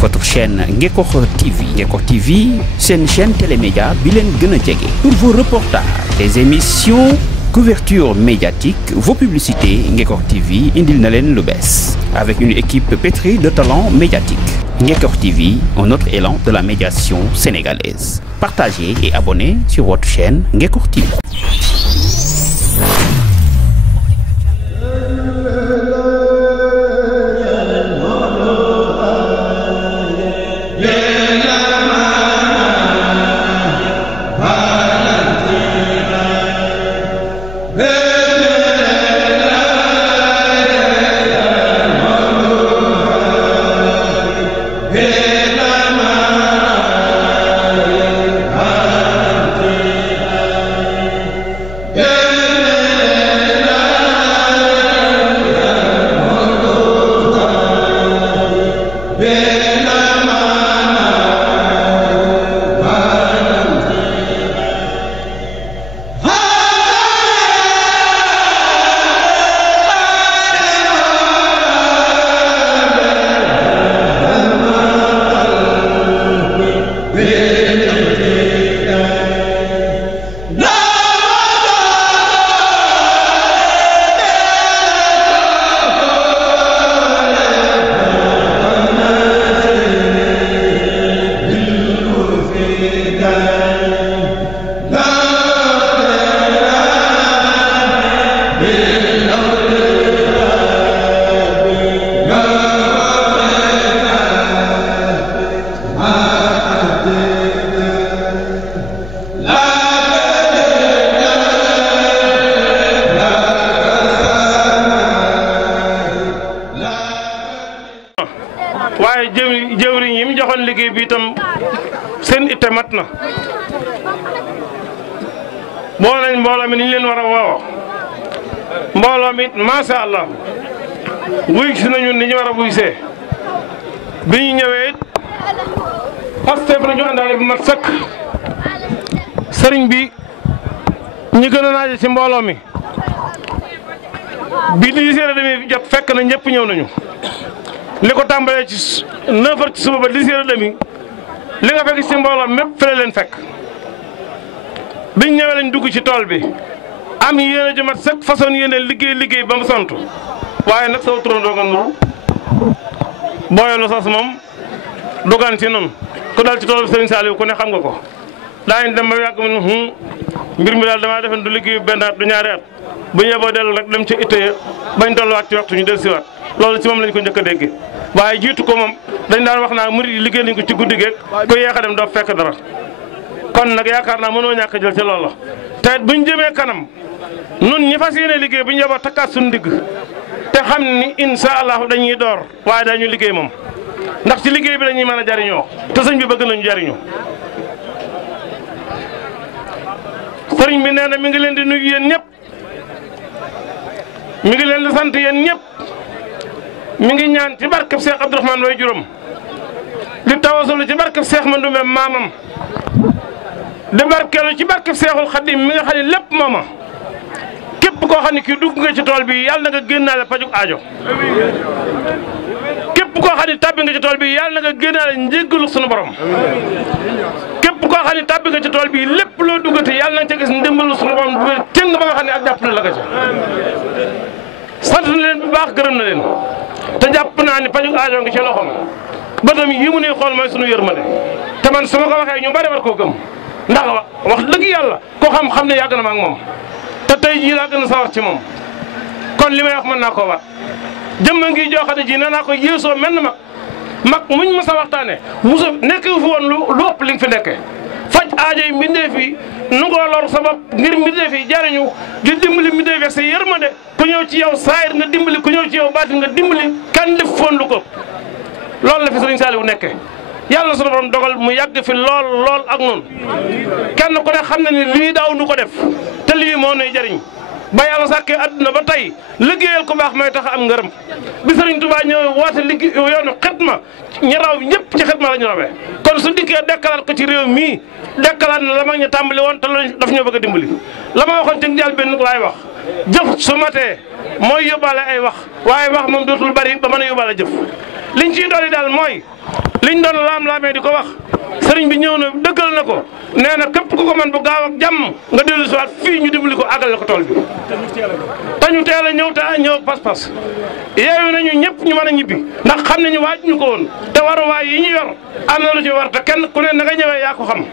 votre chaîne Ngekokh TV. Ngekokh TV, c'est une chaîne télémédia bilen gëna djégé. Pour vos reportages, des émissions, couverture médiatique, vos publicités, Ngekokh TV indil na len lu bess. Avec une équipe pétrie de talents médiatiques. Ngekokh TV, un autre élan de la médiation sénégalaise. Partagez et abonnez sur votre chaîne Ngekokh TV. waaye jëwriñ yi mu joxoon liggéey bi itam seen itte mat na boo nañ mbooloo mi ni ñu leen war a woo mbooloo mi macha allah wuy si nañu ni ñu war a wuy see bi ñu ñëwee it Pastef la ñu àndaale bu mat sëkk sëriñ bi ñu gën a naaje ci mbooloo mi bi li séeréer demi jot fekk na ñëpp ñëw nañu li ko tàmbalee ci 9h ci suba ba 10h30 li nga fekk ci mbooloo mépp fële leen fekk biñ ñëwee lañ dugg ci tool bi am yéene ju mat sëkk façon yéene liggéey ba mu sant waaye nag sa turandoo nga nuru booyalu sas moom dugaan ci noonu ku dal ci tool bi Serigne Saliou ku ne xam nga ko daañu dem ba yàgg mu mbir mi daal damaa defen du liggéey benn at du ñaari at bu ñu yeboo dellu rek dem ci ittee bañ tolluwaat ci waxtu ñu del siwaat loolu ci moom lañ ko njëkk a dégg waaye jiitu ko moom dañ daan wax naa murid yi liggéey nañ ko ci guddi geeg ku yeex a dem doo fekk dara kon nag yaakaar naa mënoo ñàkk jël ci loolu te buñ jëmee kanam nun ñi fas yéene liggéey bu ñu yeboo takkaat suñu digg te xam ni incha allah dañuy door waaye dañu liggéey moom ndax ci liggéey bi dañuy mën a jariñoo te sëñ bi bëgg nañu jariñu sëriñ bi nee na mi ngi leen di nuyu yéen ñëpp mi ngi leen di sant yéen ñëpp mi ngi ñaan ci barkeb Cheikh Abdourahmane way juróom di tawasalu ci barkeb Cheikh Mandoumbe maamam di barkeelu ci barkeb Cheikhul Khadim mi nga xam ne lépp mooma képp koo xam ne kii dugg nga ci tool bi yàlla na nga génnaale pajuk aajo képp koo xam ne tàbbi nga ci tool bi yàlla na nga génnaale njéggalu sunu borom képp koo xam ne tàbbi nga ci tool bi lépp loo duggati yàlla na nga ca gis ndimbalu sunu borom bu tëng ba nga xam ne ak jàpp na la nga ca sant na leen bu baax gërëm na leen te jàpp naa ni pajuk aajo ngi ci loxoom bëtam yi mu ne xool mooy sunu yërmande te man su ma ko waxee ñu bari war koo gëm ndax wax dëgg yàlla koo xam ne yàgg na ma ak moom te tey jii laa gën a sawar ci moom kon li may wax mën naa koo waat jëmma ngi joo xam ne ji nee naa ko yéesoo menn mag muñ ma sa waxtaane musu nekk fi woon lu ëpp li nga fi nekke faj aajo yi mbindeef yi nu ngoo lor sa bopp ngir mbindeef yi jariñu di dimbali mbindeef ak sa yërmande ku ñëw ci yow saayir nga dimbali ku ñëw ci yow baatin nga dimbali kan def foon lu ko loolu la fi Serigne Saliou nekke yàlla sunu borom dogal mu yàgg fi lool ak noonu kenn ku ne xam na ni lii daaw nu ko def te lii moo nuy jariñ ba yàlla sàkkee adduna ba tey liggéeyal ko baax may tax am ngërëm bi Serigne Touba ñëwee woote liggéey yoonu xitma ñi raw ñëpp ci xitma la ñu rawee kon su dikkee dekkalaat ko ci réew mii dekkalaat na la mag ñu tàmbali woon te loolu daf ñoo bëgg a dimbali la ma waxoon ci njël benn laay wax jëf su matee mooy yóbbaale ay wax waaye wax moom dootul bari ba mën a yóbbaale jëf liñ ciy dolli daal mooy liñ doon laam-laamee di ko wax sëriñ bi ñëw na dëggal na ko nee na képp ku ko man bu gaaw ak jàmm nga dellu si waat fii ñu dimbali ko àggal la ko tool bi te ñu teel a ñëw te ñëw pas-pas yeewu nañu ñëpp ñu mën a ñibbi ndax xam nañu waaj ñu ko woon te waruwaay yi ñu yor am na lu ci war te kenn ku ne na nga ñëwee yaa ko xam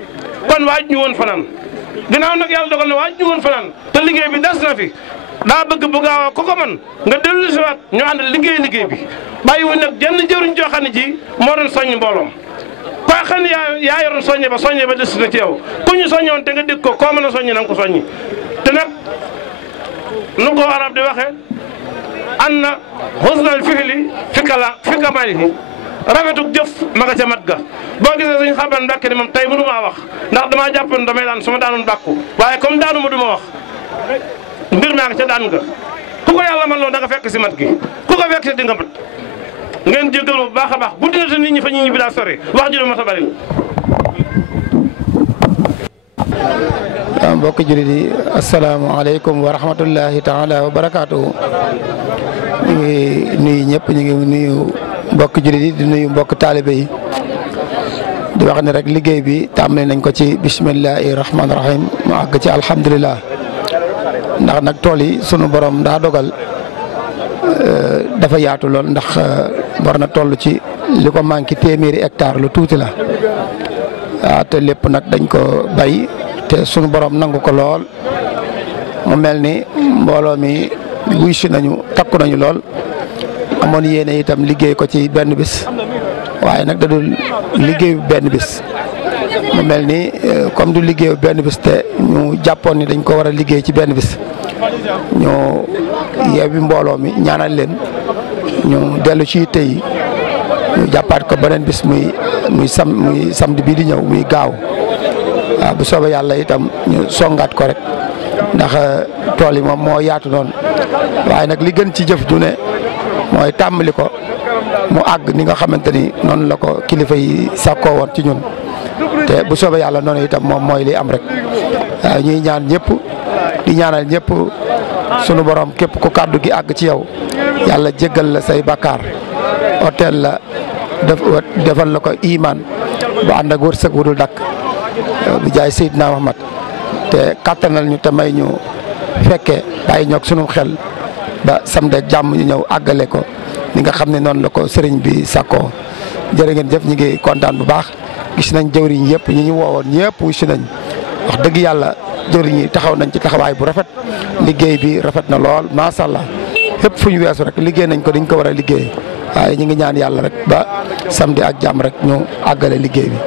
kon waaj ñu woon fanaan ginnaaw nag yàlla dogal na waaj ñu woon fanaan te liggéey bi des na fi daa bëgg bu gaaw a ku ko man nga dellu si waat ñu ànd liggéey bi bàyyiwuñ nag jenn jëruñ joo xam ne ji moo doon soññ mbooloom koo xam ne yaa yoroon soññe ba des na ci yow ku ñu soññoon te nga dégg ko koo mën a soññi na nga ko soññi te nag nu ko arab di waxee an na husnal fihli fi kamalihi rafetug jëf ma nga ca mat ga boo gisee suñ xaban Mbàkke ni moom tey mënu maa wax ndax damaa jàppoon damay daan su ma daanoon bàkku waaye comme daanu ma du ma wax mbir maa nga ca daan nga ku ko yàlla man loolu da nga fekk si mat gi ku ko fekk si di nga mat ngeen jéggal ma bu baax a baax bu dina te nit ñi fa ñu ñibbi daa sori wax ji du ma sa bari mbokki jullit yi asalaamaaleykum wa rahmatullahi taala wa barakaatu. ñu ngi nuyu ñëpp ñu ngi nuyu mbokki jullit yi di nuyu mbokk taalibe yi di wax ne rek liggéey bi tàmbali nañ ko ci bismillahi rahmaani rahim mu àgg ci alhamdulilah ndax nag tool yi sunu borom daa dogal dafa yaatu lool ndax war na toll ci li ko manqué téeméeri hectare lu tuuti la waaw te lépp nag dañ ko bay te sunu borom nangu ko lool mu mel ni mbooloo mi wuy si nañu takku nañu lool amoon yéene itam liggéey ko ci benn bis waaye nag da dul liggéeyu benn bis mu mel ni comme du liggéeyu benn bis te ñu jàppoon ni dañ ko war a liggéey ci benn bis ñu yeewi mbooloo mi ñaanal leen ñu dellu ci yitte yi ñu jàppaat ko beneen bis muy samedi bii di ñëw muy gaaw waaw bu soobee yàlla itam ñu songaat ko rek ndax tool yi moom moo yaatu noonu waaye nag li gën ci jëf ju ne mooy tàmbali ko mu àgg ni nga xamante ni noonu la ko kilifa yi sàkkoo woon ci ñun te bu soobee yàlla noonu itam moom mooy li am rek waaw ñuy ñaan ñëpp di ñaanal ñëpp sunu borom képp ku kàddu gi àgg ci yow yàlla jéggal la say bakkaar hôtel la defal la ko iman bu ànd ak wërsëg wudul dakk bi jaay Seydina Muhammad te kattanal ñu te may ñu fekke bàyyi ñoog sunu xel ba samedi ak jàmm ñu ñëw àggale ko ni nga xam ne noonu la ko sëriñ bi sàkkoo jërë ngeen jëf ñu ngi kontaan bu baax gis nañ jëwriñ yëpp ñi ñu woowoon ñëpp wuy si nañ wax dëgg yàlla jëwriñ yi taxaw nañ ci taxawaay bu rafet liggéey bi rafet na lool macha allah fépp fu ñu weesu rek liggéey nañ ko dañ ko war a liggéey waaye ñu ngi ñaan yàlla rek ba samedi ak jàmm rek ñu àggale liggéey bi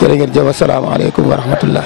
jërë ngeen jëf asalaamaaleykum wa rahmatullah